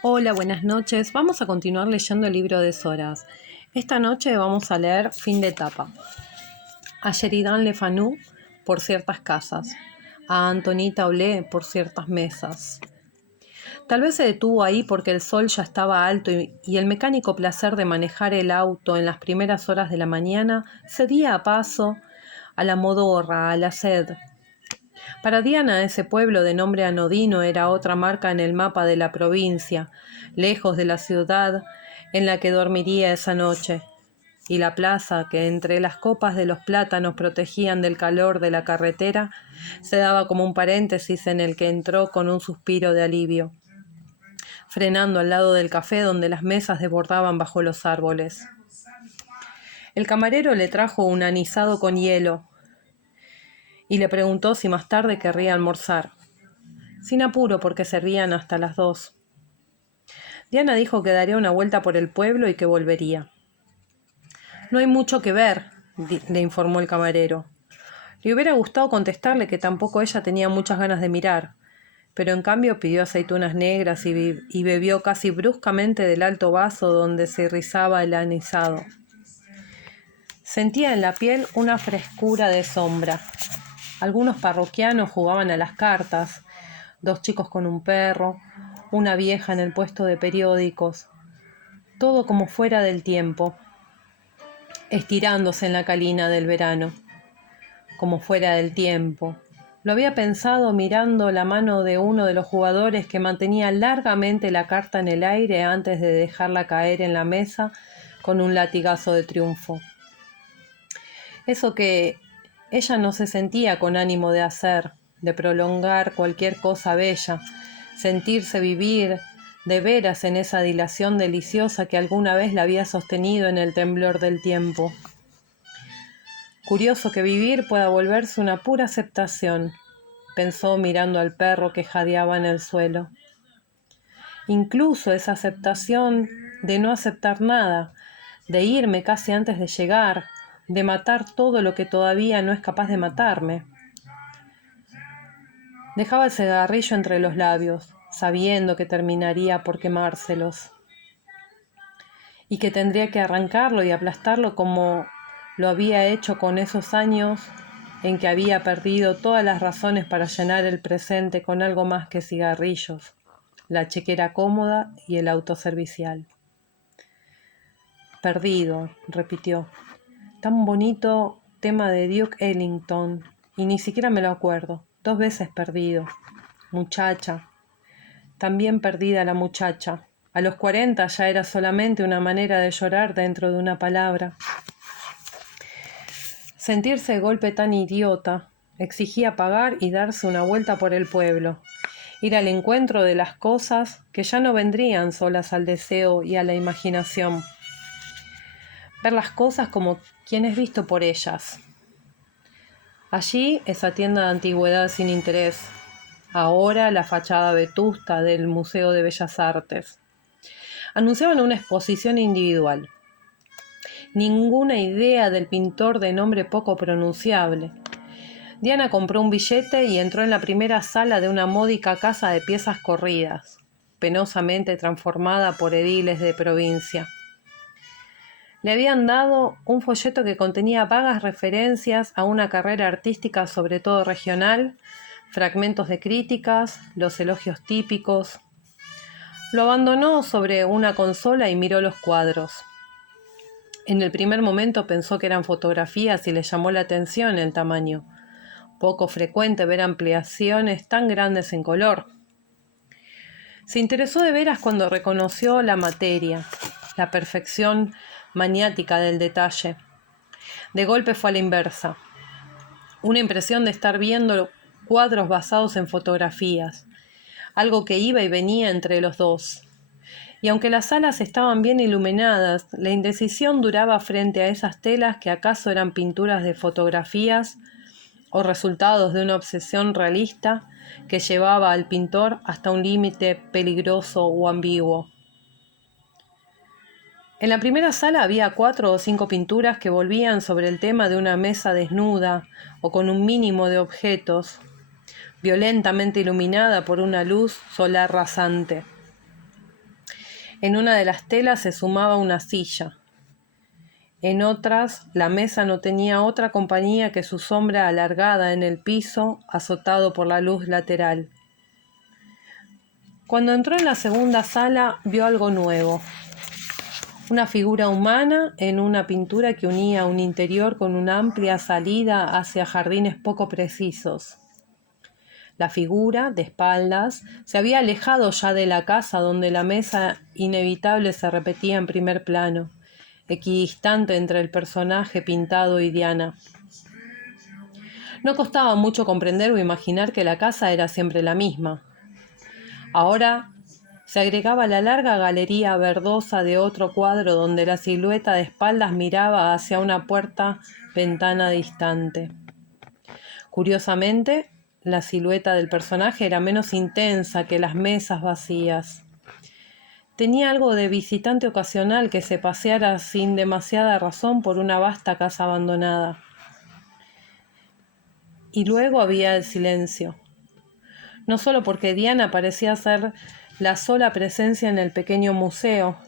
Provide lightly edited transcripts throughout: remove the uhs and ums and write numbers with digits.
Hola, buenas noches. Vamos a continuar leyendo el libro de Soras. Esta noche vamos a leer Fin de etapa. A Sheridan Le Fanu por ciertas casas. A Antonita Olé por ciertas mesas. Tal vez se detuvo ahí porque el sol ya estaba alto y el mecánico placer de manejar el auto en las primeras horas de la mañana cedía a paso a la modorra, a la sed. Para Diana, ese pueblo de nombre anodino era otra marca en el mapa de la provincia, lejos de la ciudad en la que dormiría esa noche, y la plaza, que entre las copas de los plátanos protegían del calor de la carretera, se daba como un paréntesis en el que entró con un suspiro de alivio, frenando al lado del café donde las mesas desbordaban bajo los árboles. El camarero le trajo un anisado con hielo y le preguntó si más tarde querría almorzar. Sin apuro porque servían hasta las 2. Diana dijo que daría una vuelta por el pueblo y que volvería. No hay mucho que ver, le informó el camarero. Le hubiera gustado contestarle que tampoco ella tenía muchas ganas de mirar, pero en cambio pidió aceitunas negras y bebió casi bruscamente del alto vaso donde se rizaba el anisado. Sentía en la piel una frescura de sombra. Algunos parroquianos jugaban a las cartas, 2 chicos con un perro, una vieja en el puesto de periódicos, todo como fuera del tiempo, estirándose en la calina del verano, como fuera del tiempo. Lo había pensado mirando la mano de uno de los jugadores que mantenía largamente la carta en el aire antes de dejarla caer en la mesa con un latigazo de triunfo. Eso que ella no se sentía con ánimo de hacer, de prolongar cualquier cosa bella, sentirse vivir de veras en esa dilación deliciosa que alguna vez la había sostenido en el temblor del tiempo. Curioso que vivir pueda volverse una pura aceptación, pensó mirando al perro que jadeaba en el suelo. Incluso esa aceptación de no aceptar nada, de irme casi antes de llegar, de matar todo lo que todavía no es capaz de matarme. Dejaba el cigarrillo entre los labios, sabiendo que terminaría por quemárselos, y que tendría que arrancarlo y aplastarlo como lo había hecho con esos años en que había perdido todas las razones para llenar el presente con algo más que cigarrillos, la chequera cómoda y el autoservicial. Perdido, repitió. Tan bonito tema de Duke Ellington, y ni siquiera me lo acuerdo. 2 veces perdido. Muchacha. También perdida la muchacha. A los 40 ya era solamente una manera de llorar dentro de una palabra. Sentirse de golpe tan idiota exigía pagar y darse una vuelta por el pueblo, ir al encuentro de las cosas que ya no vendrían solas al deseo y a la imaginación, ver las cosas como quien es visto por ellas. Allí esa tienda de antigüedad sin interés, ahora la fachada vetusta del Museo de Bellas Artes. Anunciaban una exposición individual. Ninguna idea del pintor de nombre poco pronunciable. Diana compró un billete y entró en la primera sala de una módica casa de piezas corridas, penosamente transformada por ediles de provincia. Le habían dado un folleto que contenía vagas referencias a una carrera artística sobre todo regional, fragmentos de críticas, los elogios típicos. Lo abandonó sobre una consola y miró los cuadros. En el primer momento pensó que eran fotografías y le llamó la atención el tamaño. Poco frecuente ver ampliaciones tan grandes en color. Se interesó de veras cuando reconoció la materia, la perfección maniática del detalle. De golpe fue a la inversa. Una impresión de estar viendo cuadros basados en fotografías, algo que iba y venía entre los dos. Y aunque las salas estaban bien iluminadas, la indecisión duraba frente a esas telas que acaso eran pinturas de fotografías o resultados de una obsesión realista que llevaba al pintor hasta un límite peligroso o ambiguo. En la primera sala había 4 o 5 pinturas que volvían sobre el tema de una mesa desnuda o con un mínimo de objetos, violentamente iluminada por una luz solar rasante. En una de las telas se sumaba una silla. En otras, la mesa no tenía otra compañía que su sombra alargada en el piso, azotado por la luz lateral. Cuando entró en la segunda sala, vio algo nuevo. Una figura humana en una pintura que unía un interior con una amplia salida hacia jardines poco precisos. La figura, de espaldas, se había alejado ya de la casa donde la mesa inevitable se repetía en primer plano, equidistante entre el personaje pintado y Diana. No costaba mucho comprender o imaginar que la casa era siempre la misma. Ahora se agregaba la larga galería verdosa de otro cuadro donde la silueta de espaldas miraba hacia una puerta-ventana distante. Curiosamente, la silueta del personaje era menos intensa que las mesas vacías. Tenía algo de visitante ocasional que se paseara sin demasiada razón por una vasta casa abandonada. Y luego había el silencio. No solo porque Diana parecía ser la sola presencia en el pequeño museo,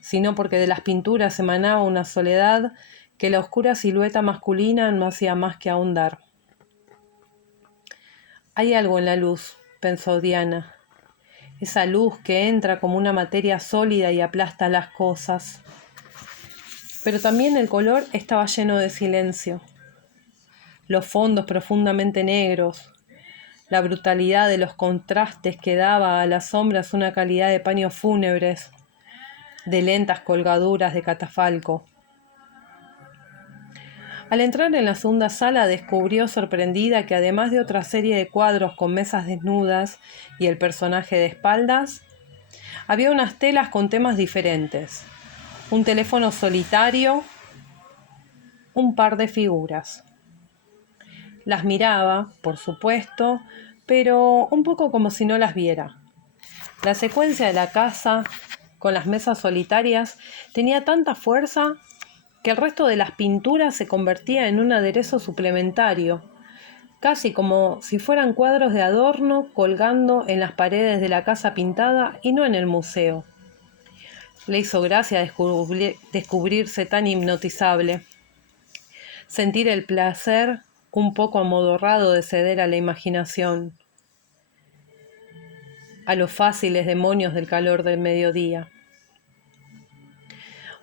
sino porque de las pinturas emanaba una soledad que la oscura silueta masculina no hacía más que ahondar. Hay algo en la luz, pensó Diana, esa luz que entra como una materia sólida y aplasta las cosas. Pero también el color estaba lleno de silencio. Los fondos profundamente negros, la brutalidad de los contrastes que daba a las sombras una calidad de paños fúnebres, de lentas colgaduras de catafalco. Al entrar en la segunda sala descubrió sorprendida que además de otra serie de cuadros con mesas desnudas y el personaje de espaldas, había unas telas con temas diferentes, un teléfono solitario, un par de figuras. Las miraba, por supuesto, pero un poco como si no las viera. La secuencia de la casa, con las mesas solitarias, tenía tanta fuerza que el resto de las pinturas se convertía en un aderezo suplementario, casi como si fueran cuadros de adorno colgando en las paredes de la casa pintada y no en el museo. Le hizo gracia descubrirse tan hipnotizable, sentir el placer un poco amodorrado de ceder a la imaginación, a los fáciles demonios del calor del mediodía.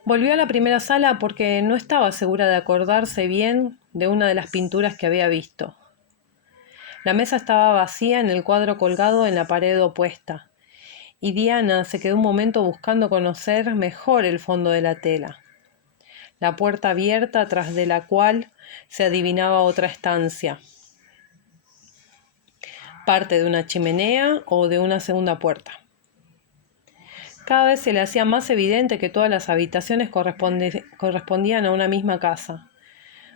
Volvió a la primera sala porque no estaba segura de acordarse bien de una de las pinturas que había visto. La mesa estaba vacía en el cuadro colgado en la pared opuesta, y Diana se quedó un momento buscando conocer mejor el fondo de la tela. La puerta abierta tras de la cual se adivinaba otra estancia, parte de una chimenea o de una segunda puerta. Cada vez se le hacía más evidente que todas las habitaciones correspondían a una misma casa,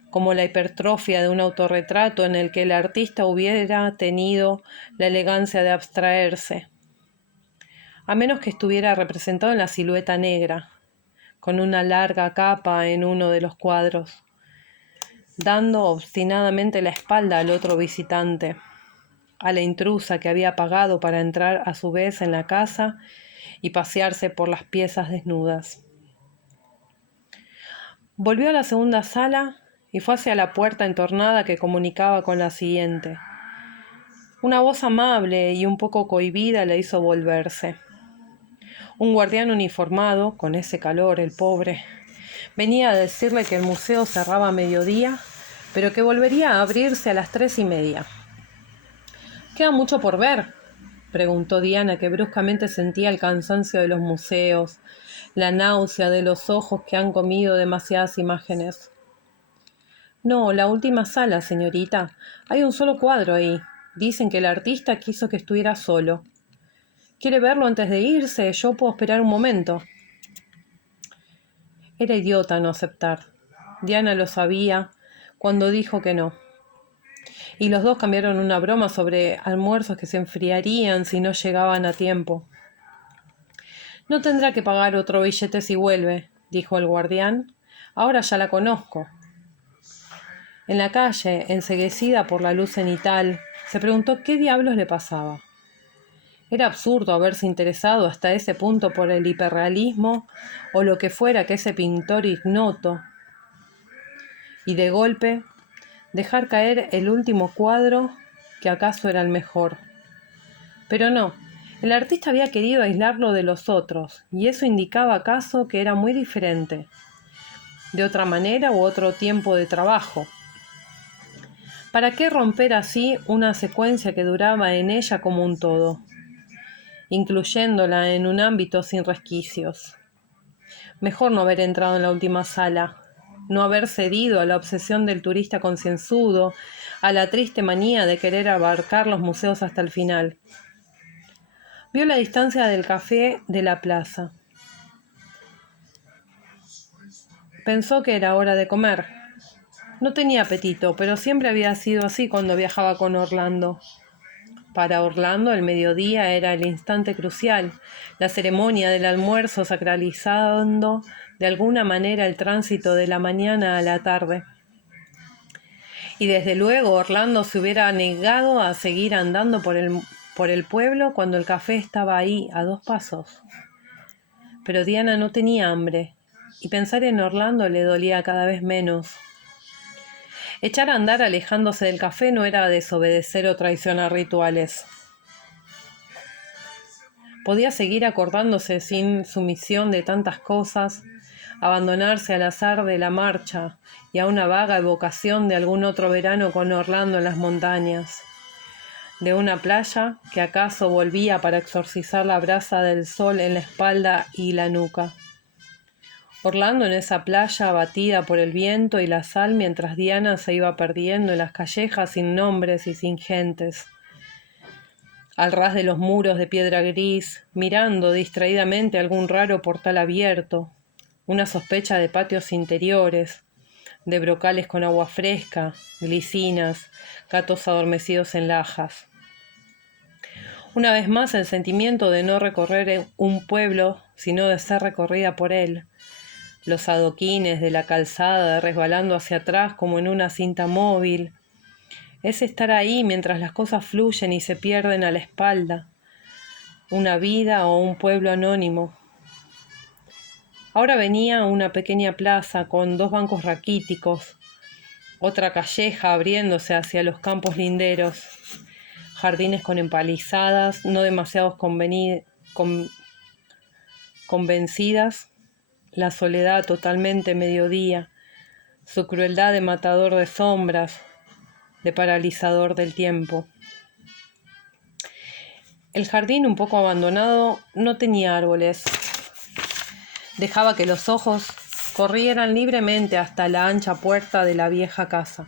como la hipertrofia de un autorretrato en el que el artista hubiera tenido la elegancia de abstraerse, a menos que estuviera representado en la silueta negra, con una larga capa en uno de los cuadros, dando obstinadamente la espalda al otro visitante, a la intrusa que había pagado para entrar a su vez en la casa y pasearse por las piezas desnudas. Volvió a la segunda sala y fue hacia la puerta entornada que comunicaba con la siguiente. Una voz amable y un poco cohibida le hizo volverse. Un guardián uniformado, con ese calor, el pobre, venía a decirle que el museo cerraba a mediodía, pero que volvería a abrirse a las 3:30. «¿Queda mucho por ver?», preguntó Diana, que bruscamente sentía el cansancio de los museos, la náusea de los ojos que han comido demasiadas imágenes. «No, la última sala, señorita. Hay un solo cuadro ahí. Dicen que el artista quiso que estuviera solo. ¿Quiere verlo antes de irse? Yo puedo esperar un momento». Era idiota no aceptar. Diana lo sabía cuando dijo que no. Y los dos cambiaron una broma sobre almuerzos que se enfriarían si no llegaban a tiempo. «No tendrá que pagar otro billete si vuelve», dijo el guardián. «Ahora ya la conozco». En la calle, enceguecida por la luz cenital, se preguntó qué diablos le pasaba. Era absurdo haberse interesado hasta ese punto por el hiperrealismo o lo que fuera que ese pintor ignoto, y de golpe dejar caer el último cuadro que acaso era el mejor. Pero no, el artista había querido aislarlo de los otros, y eso indicaba acaso que era muy diferente, de otra manera u otro tiempo de trabajo. ¿Para qué romper así una secuencia que duraba en ella como un todo, incluyéndola en un ámbito sin resquicios? Mejor no haber entrado en la última sala, no haber cedido a la obsesión del turista concienzudo, a la triste manía de querer abarcar los museos hasta el final. Vio la distancia del café de la plaza. Pensó que era hora de comer. No tenía apetito, pero siempre había sido así cuando viajaba con Orlando. Para Orlando el mediodía era el instante crucial, la ceremonia del almuerzo sacralizando de alguna manera el tránsito de la mañana a la tarde. Y desde luego Orlando se hubiera negado a seguir andando por el pueblo cuando el café estaba ahí, a 2 pasos. Pero Diana no tenía hambre, y pensar en Orlando le dolía cada vez menos. Echar a andar alejándose del café no era desobedecer o traicionar rituales. Podía seguir acordándose sin sumisión de tantas cosas, abandonarse al azar de la marcha y a una vaga evocación de algún otro verano con Orlando en las montañas, de una playa que acaso volvía para exorcizar la brasa del sol en la espalda y la nuca. Orlando en esa playa abatida por el viento y la sal mientras Diana se iba perdiendo en las callejas sin nombres y sin gentes. Al ras de los muros de piedra gris, mirando distraídamente algún raro portal abierto, una sospecha de patios interiores, de brocales con agua fresca, glicinas, gatos adormecidos en lajas. Una vez más el sentimiento de no recorrer un pueblo, sino de ser recorrida por él. Los adoquines de la calzada resbalando hacia atrás como en una cinta móvil. Es estar ahí mientras las cosas fluyen y se pierden a la espalda. Una vida o un pueblo anónimo. Ahora venía una pequeña plaza con 2 bancos raquíticos, otra calleja abriéndose hacia los campos linderos, jardines con empalizadas, no demasiado convencidas, la soledad totalmente mediodía, su crueldad de matador de sombras, de paralizador del tiempo. El jardín, un poco abandonado, no tenía árboles. Dejaba que los ojos corrieran libremente hasta la ancha puerta de la vieja casa.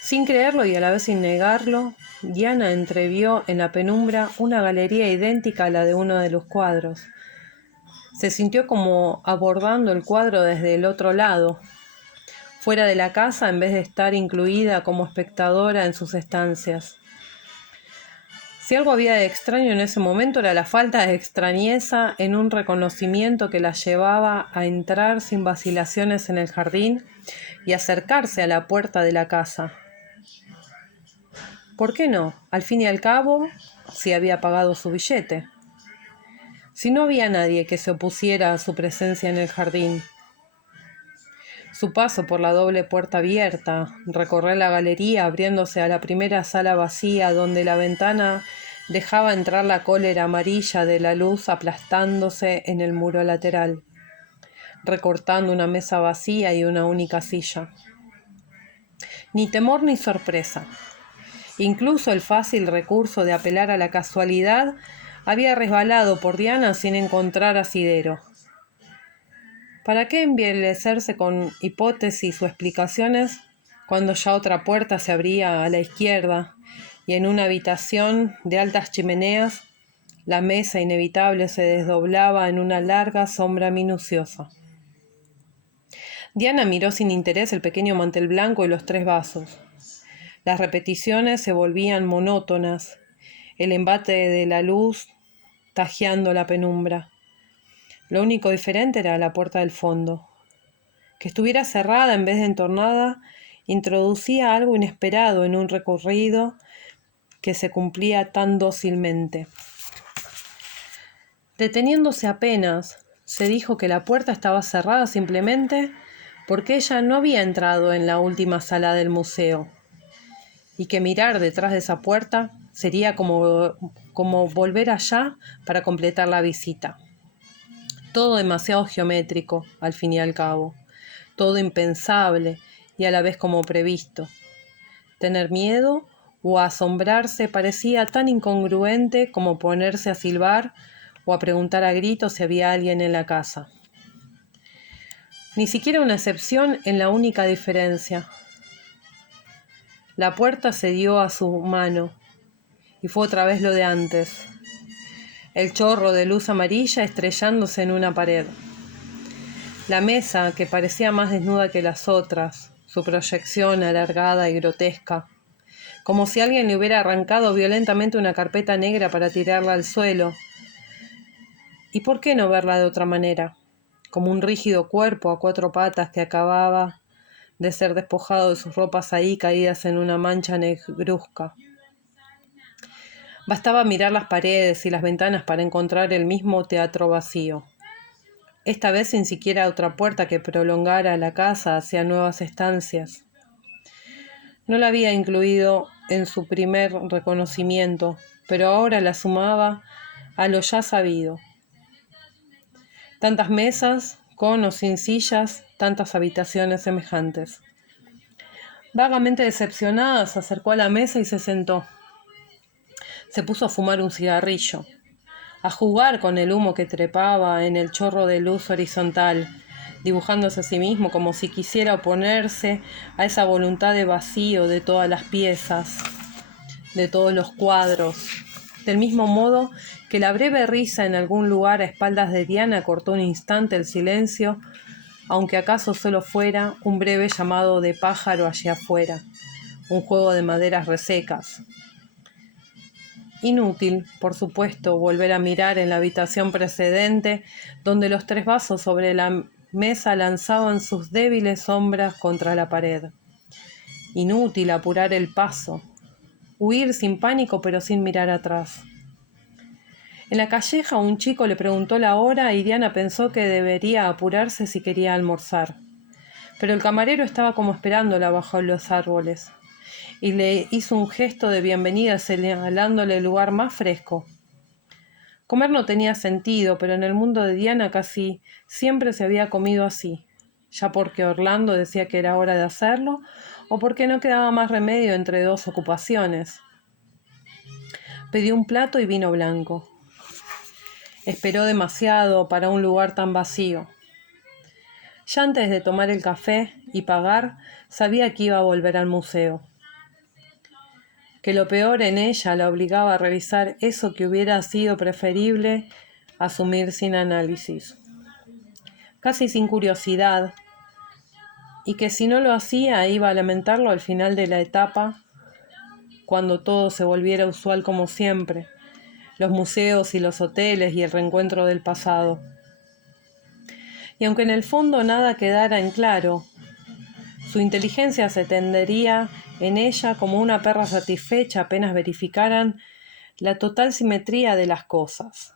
Sin creerlo y a la vez sin negarlo, Diana entrevió en la penumbra una galería idéntica a la de uno de los cuadros. Se sintió como abordando el cuadro desde el otro lado, fuera de la casa en vez de estar incluida como espectadora en sus estancias. Si algo había de extraño en ese momento era la falta de extrañeza en un reconocimiento que la llevaba a entrar sin vacilaciones en el jardín y acercarse a la puerta de la casa. ¿Por qué no? Al fin y al cabo, si había pagado su billete. Si no había nadie que se opusiera a su presencia en el jardín. Su paso por la doble puerta abierta, recorrer la galería abriéndose a la primera sala vacía donde la ventana dejaba entrar la cólera amarilla de la luz aplastándose en el muro lateral, recortando una mesa vacía y una única silla. Ni temor ni sorpresa. Incluso el fácil recurso de apelar a la casualidad había resbalado por Diana sin encontrar asidero. ¿Para qué embelecerse con hipótesis o explicaciones cuando ya otra puerta se abría a la izquierda y en una habitación de altas chimeneas la mesa inevitable se desdoblaba en una larga sombra minuciosa? Diana miró sin interés el pequeño mantel blanco y los 3 vasos. Las repeticiones se volvían monótonas, el embate de la luz tajeando la penumbra. Lo único diferente era la puerta del fondo. Que estuviera cerrada en vez de entornada introducía algo inesperado en un recorrido que se cumplía tan dócilmente. Deteniéndose apenas, se dijo que la puerta estaba cerrada simplemente porque ella no había entrado en la última sala del museo, y que mirar detrás de esa puerta sería como volver allá para completar la visita. Todo demasiado geométrico, al fin y al cabo, todo impensable y a la vez como previsto. Tener miedo o asombrarse parecía tan incongruente como ponerse a silbar o a preguntar a gritos si había alguien en la casa. Ni siquiera una excepción en la única diferencia. La puerta cedió a su mano y fue otra vez lo de antes. El chorro de luz amarilla estrellándose en una pared. La mesa, que parecía más desnuda que las otras, su proyección alargada y grotesca, como si alguien le hubiera arrancado violentamente una carpeta negra para tirarla al suelo. ¿Y por qué no verla de otra manera? Como un rígido cuerpo a cuatro patas que acababa de ser despojado de sus ropas ahí caídas en una mancha negruzca. Bastaba mirar las paredes y las ventanas para encontrar el mismo teatro vacío. Esta vez sin siquiera otra puerta que prolongara la casa hacia nuevas estancias. No la había incluido en su primer reconocimiento, pero ahora la sumaba a lo ya sabido. Tantas mesas, con o sin sillas, tantas habitaciones semejantes. Vagamente decepcionada, se acercó a la mesa y se sentó. Se puso a fumar un cigarrillo, a jugar con el humo que trepaba en el chorro de luz horizontal, dibujándose a sí mismo como si quisiera oponerse a esa voluntad de vacío de todas las piezas, de todos los cuadros. Del mismo modo que la breve risa en algún lugar a espaldas de Diana cortó un instante el silencio, aunque acaso solo fuera un breve llamado de pájaro allá afuera, un juego de maderas resecas. Inútil, por supuesto, volver a mirar en la habitación precedente, donde los 3 vasos sobre la mesa lanzaban sus débiles sombras contra la pared. Inútil apurar el paso, huir sin pánico pero sin mirar atrás. En la calleja un chico le preguntó la hora y Diana pensó que debería apurarse si quería almorzar. Pero el camarero estaba como esperándola bajo los árboles y le hizo un gesto de bienvenida señalándole el lugar más fresco. Comer no tenía sentido, pero en el mundo de Diana casi siempre se había comido así, ya porque Orlando decía que era hora de hacerlo o porque no quedaba más remedio entre 2 ocupaciones. Pidió un plato y vino blanco. Esperó demasiado para un lugar tan vacío. Ya antes de tomar el café y pagar, sabía que iba a volver al museo. Que lo peor en ella la obligaba a revisar eso que hubiera sido preferible asumir sin análisis, casi sin curiosidad, y que si no lo hacía iba a lamentarlo al final de la etapa, cuando todo se volviera usual como siempre, los museos y los hoteles y el reencuentro del pasado. Y aunque en el fondo nada quedara en claro, su inteligencia se tendería en ella como una perra satisfecha apenas verificaran la total simetría de las cosas,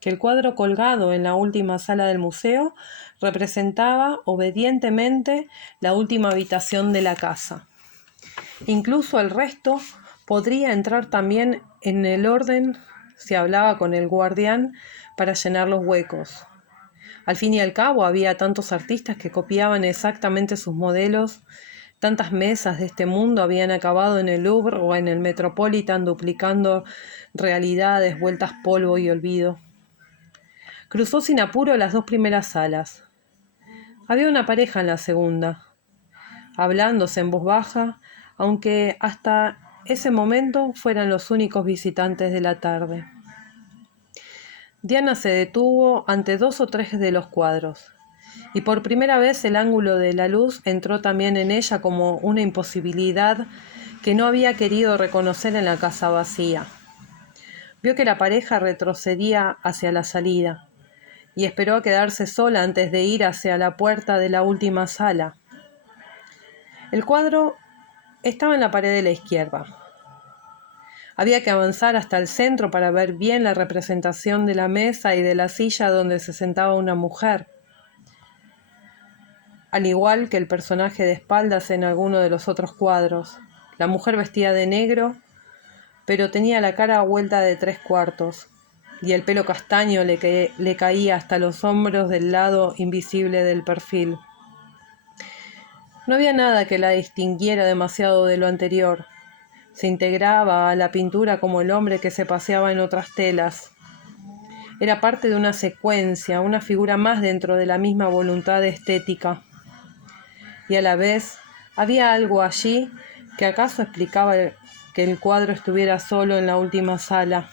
que el cuadro colgado en la última sala del museo representaba obedientemente la última habitación de la casa. Incluso el resto podría entrar también en el orden si hablaba con el guardián para llenar los huecos. Al fin y al cabo había tantos artistas que copiaban exactamente sus modelos, tantas mesas de este mundo habían acabado en el Louvre o en el Metropolitan duplicando realidades vueltas polvo y olvido. Cruzó sin apuro las 2 primeras salas. Había una pareja en la segunda, hablándose en voz baja, aunque hasta ese momento fueran los únicos visitantes de la tarde. Diana se detuvo ante 2 o 3 de los cuadros, y por primera vez el ángulo de la luz entró también en ella como una imposibilidad que no había querido reconocer en la casa vacía. Vio que la pareja retrocedía hacia la salida, y esperó a quedarse sola antes de ir hacia la puerta de la última sala. El cuadro estaba en la pared de la izquierda. Había que avanzar hasta el centro para ver bien la representación de la mesa y de la silla donde se sentaba una mujer, al igual que el personaje de espaldas en alguno de los otros cuadros. La mujer vestía de negro, pero tenía la cara vuelta de 3/4, y el pelo castaño le caía hasta los hombros del lado invisible del perfil. No había nada que la distinguiera demasiado de lo anterior. Se integraba a la pintura como el hombre que se paseaba en otras telas. Era parte de una secuencia, una figura más dentro de la misma voluntad estética. Y a la vez había algo allí que acaso explicaba que el cuadro estuviera solo en la última sala.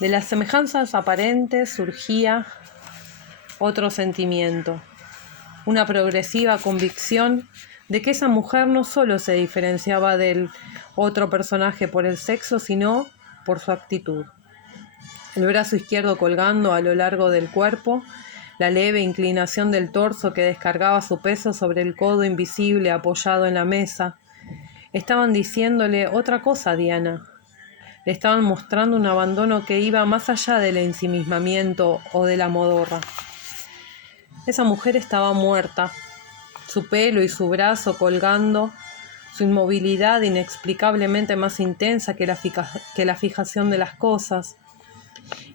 De las semejanzas aparentes surgía otro sentimiento, una progresiva convicción de que esa mujer no solo se diferenciaba del otro personaje por el sexo, sino por su actitud. El brazo izquierdo colgando a lo largo del cuerpo, la leve inclinación del torso que descargaba su peso sobre el codo invisible apoyado en la mesa, estaban diciéndole otra cosa a Diana. Le estaban mostrando un abandono que iba más allá del ensimismamiento o de la modorra. Esa mujer estaba muerta, su pelo y su brazo colgando, su inmovilidad inexplicablemente más intensa que la fijación de las cosas,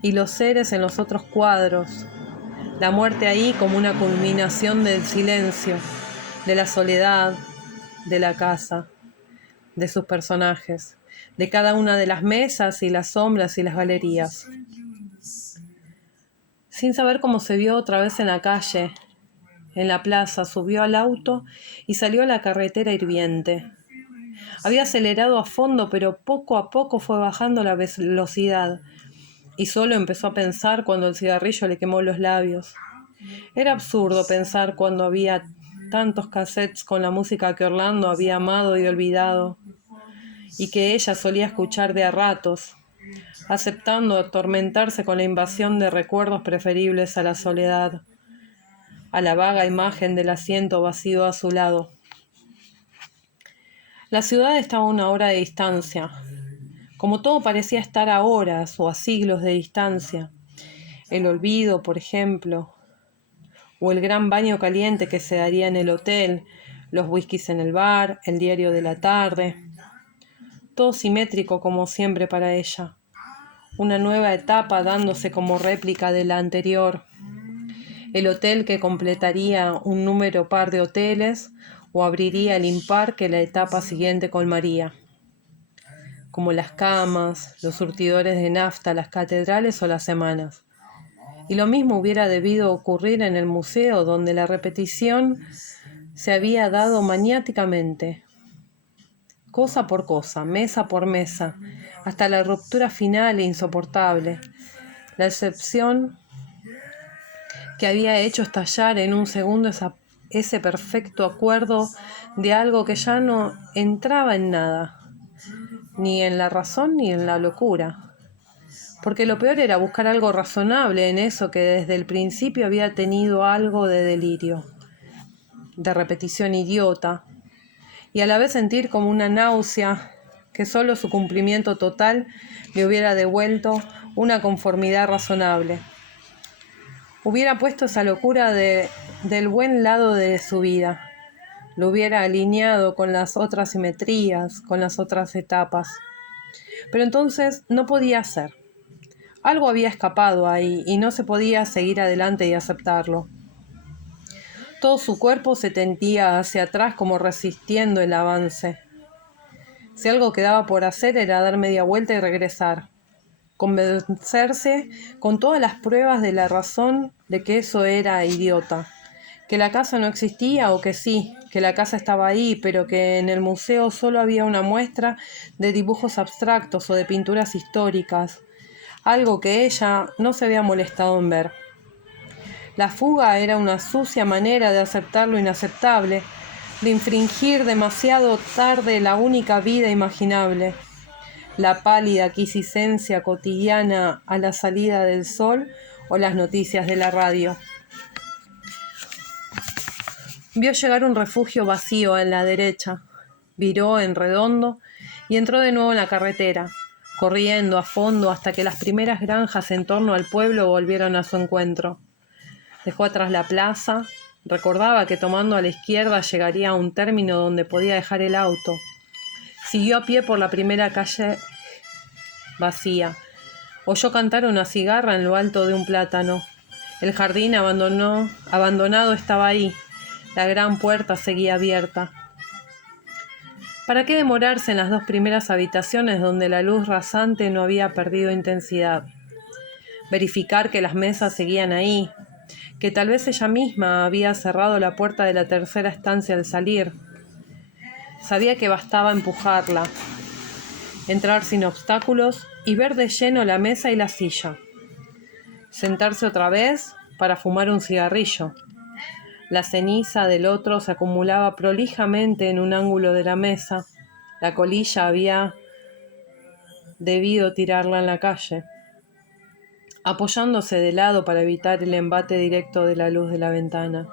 y los seres en los otros cuadros, la muerte ahí como una culminación del silencio, de la soledad, de la casa, de sus personajes, de cada una de las mesas y las sombras y las galerías. Sin saber cómo se vio otra vez en la calle, en la plaza, subió al auto y salió a la carretera hirviente. Había acelerado a fondo, pero poco a poco fue bajando la velocidad, y solo empezó a pensar cuando el cigarrillo le quemó los labios. Era absurdo pensar cuando había tantos cassettes con la música que Orlando había amado y olvidado, y que ella solía escuchar de a ratos, aceptando atormentarse con la invasión de recuerdos preferibles a la soledad, a la vaga imagen del asiento vacío a su lado. La ciudad estaba a una hora de distancia, como todo parecía estar a horas o a siglos de distancia. El olvido, por ejemplo, o el gran baño caliente que se daría en el hotel, los whiskies en el bar, el diario de la tarde. Todo simétrico como siempre para ella. Una nueva etapa dándose como réplica de la anterior. El hotel que completaría un número par de hoteles o abriría el impar que la etapa siguiente colmaría. Como las camas, los surtidores de nafta, las catedrales o las semanas. Y lo mismo hubiera debido ocurrir en el museo, donde la repetición se había dado maniáticamente, cosa por cosa, mesa por mesa, hasta la ruptura final e insoportable, la excepción que había hecho estallar en un segundo ese perfecto acuerdo de algo que ya no entraba en nada, ni en la razón ni en la locura. Porque lo peor era buscar algo razonable en eso que desde el principio había tenido algo de delirio, de repetición idiota, y a la vez sentir como una náusea que solo su cumplimiento total le hubiera devuelto una conformidad razonable. Hubiera puesto esa locura del buen lado de su vida, lo hubiera alineado con las otras simetrías, con las otras etapas. Pero entonces no podía ser. Algo había escapado ahí y no se podía seguir adelante y aceptarlo. Todo su cuerpo se tendía hacia atrás como resistiendo el avance. Si algo quedaba por hacer era dar media vuelta y regresar. Convencerse con todas las pruebas de la razón de que eso era idiota. Que la casa no existía o que sí, que la casa estaba ahí, pero que en el museo solo había una muestra de dibujos abstractos o de pinturas históricas. Algo que ella no se había molestado en ver. La fuga era una sucia manera de aceptar lo inaceptable, de infringir demasiado tarde la única vida imaginable, la pálida aquiescencia cotidiana a la salida del sol o las noticias de la radio. Vio llegar un refugio vacío en la derecha, viró en redondo y entró de nuevo en la carretera, corriendo a fondo hasta que las primeras granjas en torno al pueblo volvieron a su encuentro. Dejó atrás la plaza, recordaba que tomando a la izquierda llegaría a un término donde podía dejar el auto. Siguió a pie por la primera calle vacía. Oyó cantar una cigarra en lo alto de un plátano. El jardín abandonado estaba ahí. La gran puerta seguía abierta. ¿Para qué demorarse en las dos primeras habitaciones donde la luz rasante no había perdido intensidad? Verificar que las mesas seguían ahí, que tal vez ella misma había cerrado la puerta de la tercera estancia al salir. Sabía que bastaba empujarla, entrar sin obstáculos y ver de lleno la mesa y la silla. Sentarse otra vez para fumar un cigarrillo. La ceniza del otro se acumulaba prolijamente en un ángulo de la mesa. La colilla había debido tirarla en la calle. Apoyándose de lado para evitar el embate directo de la luz de la ventana.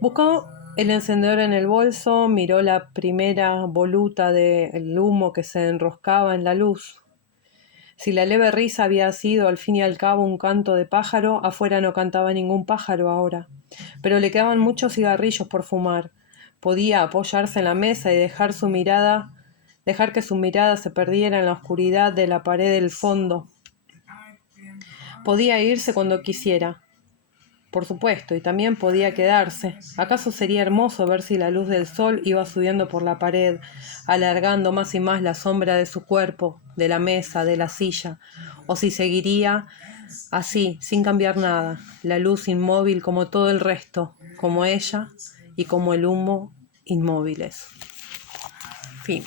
Buscó el encendedor en el bolso, miró la primera voluta del humo que se enroscaba en la luz. Si la leve risa había sido al fin y al cabo un canto de pájaro, afuera no cantaba ningún pájaro ahora. Pero le quedaban muchos cigarrillos por fumar. Podía apoyarse en la mesa y dejar que su mirada se perdiera en la oscuridad de la pared del fondo. Podía irse cuando quisiera, por supuesto, y también podía quedarse. ¿Acaso sería hermoso ver si la luz del sol iba subiendo por la pared, alargando más y más la sombra de su cuerpo, de la mesa, de la silla? O si seguiría así, sin cambiar nada, la luz inmóvil como todo el resto, como ella y como el humo inmóviles. Fin.